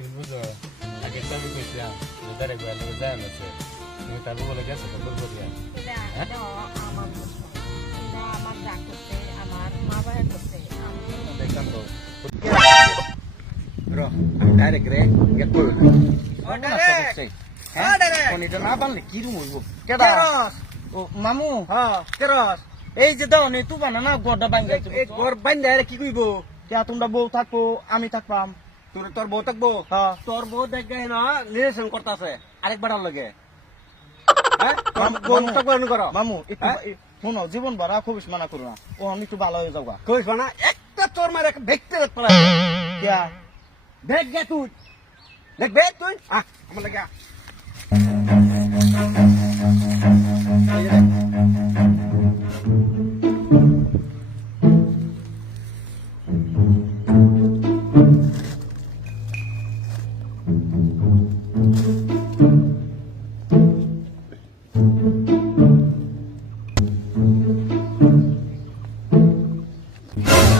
তুমি বুঝো আগে তো আমি কইছিলাম দুধারে গেলে যায় না সে তুমি তার বলে গেছো তো বলব দিয়া যা দেখলাম তো ডাইরেক্ট রে গেট করবে না পারলে কি রুম হইব কেডা মামু হ্যাঁ কেরস এই যে দাও নে তু বানা না এই ঘর বাইন্দা এর কি কইব তোমরা বউ থাকব আমি থাকবাম তোর তোর বউ থাকব? হ্যাঁ। তোর বউ দেখে না রিলেশন করতেছে আরেকবার লাগে হ্যাঁ? মামু, হ্যাঁ? শোনো জীবন ভরা খুব মানা করো না। ও আমি একটু ভালো হয়ে যাওগা খুব মানা? একটা তোর মারে একটা দেখতে পারে দেখ গে তুই। দেখ তুই। আমার লাগে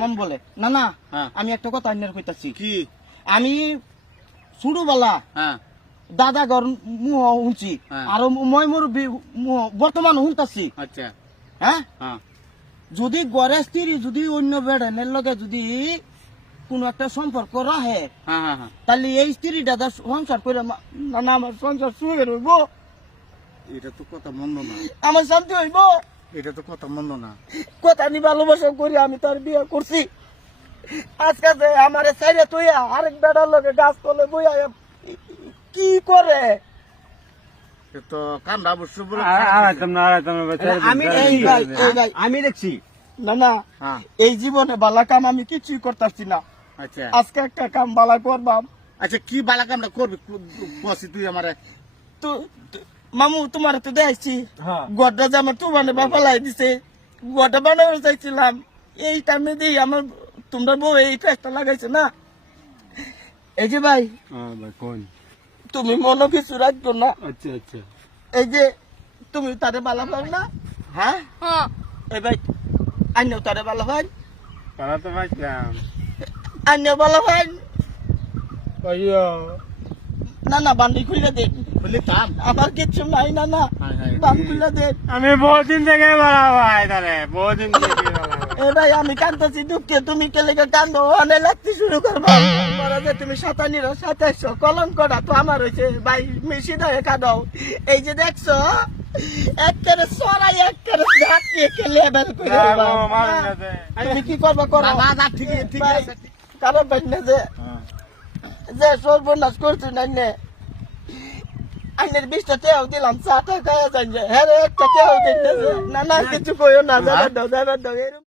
মন বলে। না না হ্যাঁ। আমি একটা কথা অন্যের কইতাছি। কি? আমি ছোটবেলা হ্যাঁ। দাদা ঘর মুহ শুনছি হ্যাঁ। আর মই মোর বর্তমান শুনতাছি আচ্ছা। হ্যাঁ? যদি গড়ে স্ত্রী যদি অন্য বেড়ানের লগে যদি কোন একটা সম্পর্ক রাহে হ্যাঁ হ্যাঁ হ্যাঁ। তাহলে এই স্ত্রী দাদা সংসার করে না আমার সংসার শুয়ে রইব এটা তো কথা মন্দ না। আমার শান্তি হইব। এটা তো কথা মন্দ না। কথা নি ভালোবাসা করি আমি তার বিয়ে করছি। আজকে যে আমার সাইডে তুই আরেক বেড়ার লগে গাছ তলে বইয়া কি করে? তো কান্দা আমি এই দেখছি ভাই, এই ভাই। আমি দেখছি। না না হ্যাঁ। এই জীবনে বালা কাম আমি কিছুই করতেছি না। আচ্ছা। আজকে একটা কাম বালা করবাম। আচ্ছা কি বালা কামটা করবি? বসি তুই আমার। মামু তোমার তো দেখছি হ্যাঁ। গড্ডা জামা তো মানে বাপালাই দিছে গড্ডা বানাবার চাইছিলাম। এই টাইমে দিই আমার তোমরা বউ এই ফেসটা লাগাইছে না? এই যে ভাই কোন? তুমি মনে কিছু রাখতো না। আচ্ছা আচ্ছা। এই যে তুমি তারে বালা পাও না? হ্যাঁ? হ্যাঁ। এই ভাই আইনেও তারে বালা ভাই। তারা তো পাইছিলাম আইনেও বালা ভাই। না না বান্ডি খুলে দে। আমার কিচ্ছু নাই না না। হায় হায়। খুলে দে। আমি বহুদিন থেকে বলা ভাই তারে বহুদিন থেকে এ ভাই আমি কান্দতেছি দুঃখে। তুমি কেলেকে কান্দো অনেক লাগতে শুরু করব। মরা যে তুমি সাতানির সাতাইশো কলম করা তো আমার হয়েছে ভাই মিশি ধরে কাঁদাও এই যে দেখছ একেবারে সরাই একেবারে ঝাঁকিয়ে খেলে বের করে তুমি কি করব করো? কারণ ভাই না যে। যে সর্বনাশ করছি না আইনের বিশটা টেও দিলাম চা টা খাওয়া যায় হ্যাঁ একটা টেও দিন না না কিছু কইও না যাবে দাও যাবে দাও